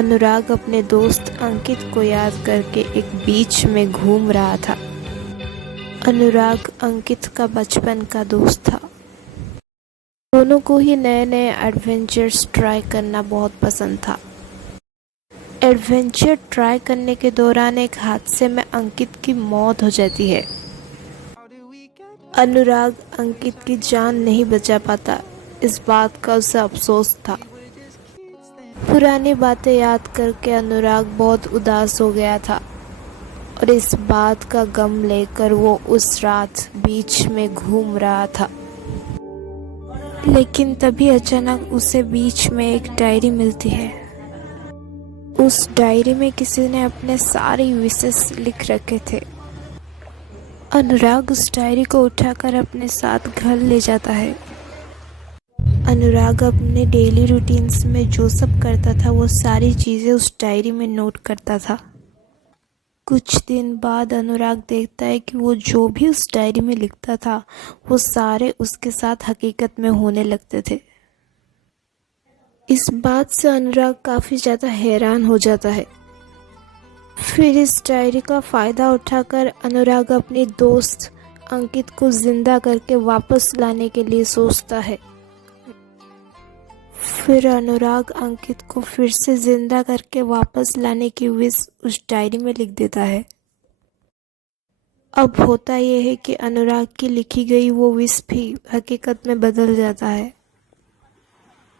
अनुराग अपने दोस्त अंकित को याद करके एक बीच में घूम रहा था। अनुराग अंकित का बचपन का दोस्त था। दोनों को ही नए नए एडवेंचर्स ट्राई करना बहुत पसंद था। एडवेंचर ट्राई करने के दौरान एक हादसे में अंकित की मौत हो जाती है। अनुराग अंकित की जान नहीं बचा पाता, इस बात का उसे अफसोस था। पुरानी बातें याद करके अनुराग बहुत उदास हो गया था और इस बात का गम लेकर वो उस रात बीच में घूम रहा था। लेकिन तभी अचानक उसे बीच में एक डायरी मिलती है। उस डायरी में किसी ने अपने सारे विशेष लिख रखे थे। अनुराग उस डायरी को उठाकर अपने साथ घर ले जाता है। अनुराग अपने डेली रूटीन्स में जो सब करता था वो सारी चीज़ें उस डायरी में नोट करता था। कुछ दिन बाद अनुराग देखता है कि वो जो भी उस डायरी में लिखता था वो सारे उसके साथ हकीकत में होने लगते थे। इस बात से अनुराग काफ़ी ज़्यादा हैरान हो जाता है। फिर इस डायरी का फ़ायदा उठाकर अनुराग अपने दोस्त अंकित को जिंदा करके वापस लाने के लिए सोचता है। फिर अनुराग अंकित को फिर से जिंदा करके वापस लाने की विश उस डायरी में लिख देता है। अब होता यह है कि अनुराग की लिखी गई वो विश भी हकीकत में बदल जाता है।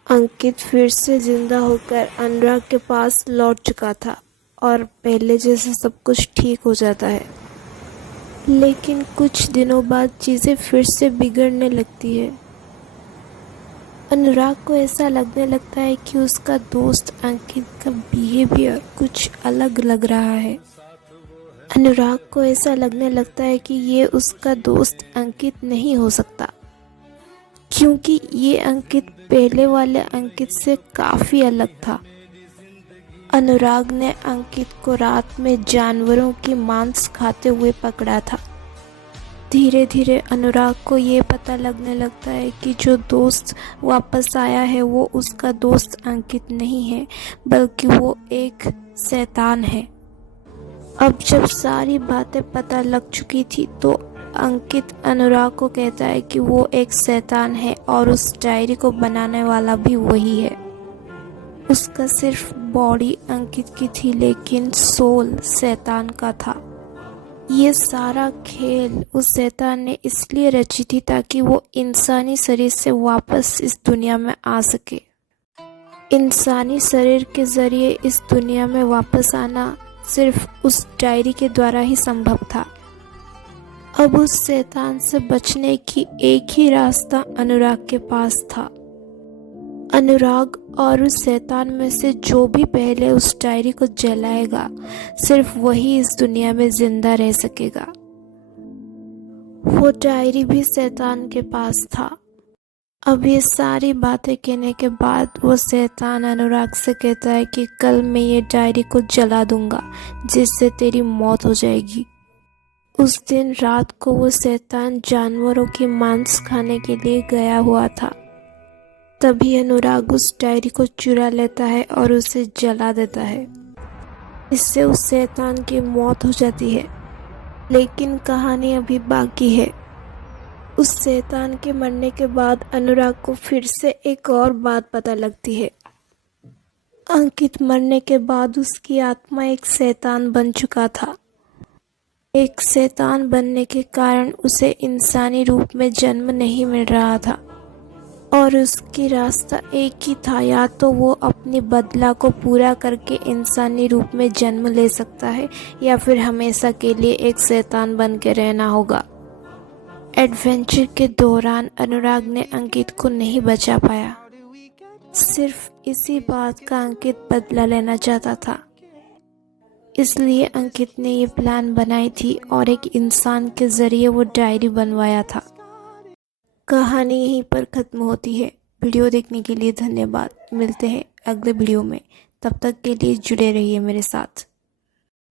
अंकित फिर से जिंदा होकर अनुराग के पास लौट चुका था और पहले जैसे सब कुछ ठीक हो जाता है। लेकिन कुछ दिनों बाद चीज़ें फिर से बिगड़ने लगती है। अनुराग को ऐसा लगने लगता है कि उसका दोस्त अंकित का बिहेवियर कुछ अलग लग रहा है। अनुराग को ऐसा लगने लगता है कि ये उसका दोस्त अंकित नहीं हो सकता, क्योंकि ये अंकित पहले वाले अंकित से काफ़ी अलग था। अनुराग ने अंकित को रात में जानवरों की मांस खाते हुए पकड़ा था। धीरे धीरे अनुराग को ये पता लगने लगता है कि जो दोस्त वापस आया है वो उसका दोस्त अंकित नहीं है, बल्कि वो एक शैतान है। अब जब सारी बातें पता लग चुकी थी तो अंकित अनुराग को कहता है कि वो एक शैतान है और उस डायरी को बनाने वाला भी वही है। उसका सिर्फ बॉडी अंकित की थी, लेकिन सोल शैतान का था। ये सारा खेल उस शैतान ने इसलिए रची थी ताकि वो इंसानी शरीर से वापस इस दुनिया में आ सके। इंसानी शरीर के ज़रिए इस दुनिया में वापस आना सिर्फ उस डायरी के द्वारा ही संभव था। अब उस शैतान से बचने की एक ही रास्ता अनुराग के पास था। अनुराग और उस शैतान में से जो भी पहले उस डायरी को जलाएगा, सिर्फ वही इस दुनिया में जिंदा रह सकेगा। वो डायरी भी शैतान के पास था। अब ये सारी बातें कहने के बाद वो शैतान अनुराग से कहता है कि कल मैं ये डायरी को जला दूंगा, जिससे तेरी मौत हो जाएगी। उस दिन रात को वो शैतान जानवरों की मांस खाने के लिए गया हुआ था। तभी अनुराग उस डायरी को चुरा लेता है और उसे जला देता है। इससे उस शैतान की मौत हो जाती है। लेकिन कहानी अभी बाकी है। उस शैतान के मरने के बाद अनुराग को फिर से एक और बात पता लगती है। अंकित मरने के बाद उसकी आत्मा एक शैतान बन चुका था। एक शैतान बनने के कारण उसे इंसानी रूप में जन्म नहीं मिल रहा था और उसकी रास्ता एक ही था, या तो वो अपनी बदला को पूरा करके इंसानी रूप में जन्म ले सकता है या फिर हमेशा के लिए एक शैतान बन के रहना होगा। एडवेंचर के दौरान अनुराग ने अंकित को नहीं बचा पाया। सिर्फ इसी बात का अंकित बदला लेना चाहता था। इसलिए अंकित ने ये प्लान बनाई थी और एक इंसान के ज़रिए वो डायरी बनवाया था। कहानी यहीं पर ख़त्म होती है। वीडियो देखने के लिए धन्यवाद। मिलते हैं अगले वीडियो में। तब तक के लिए जुड़े रहिए मेरे साथ।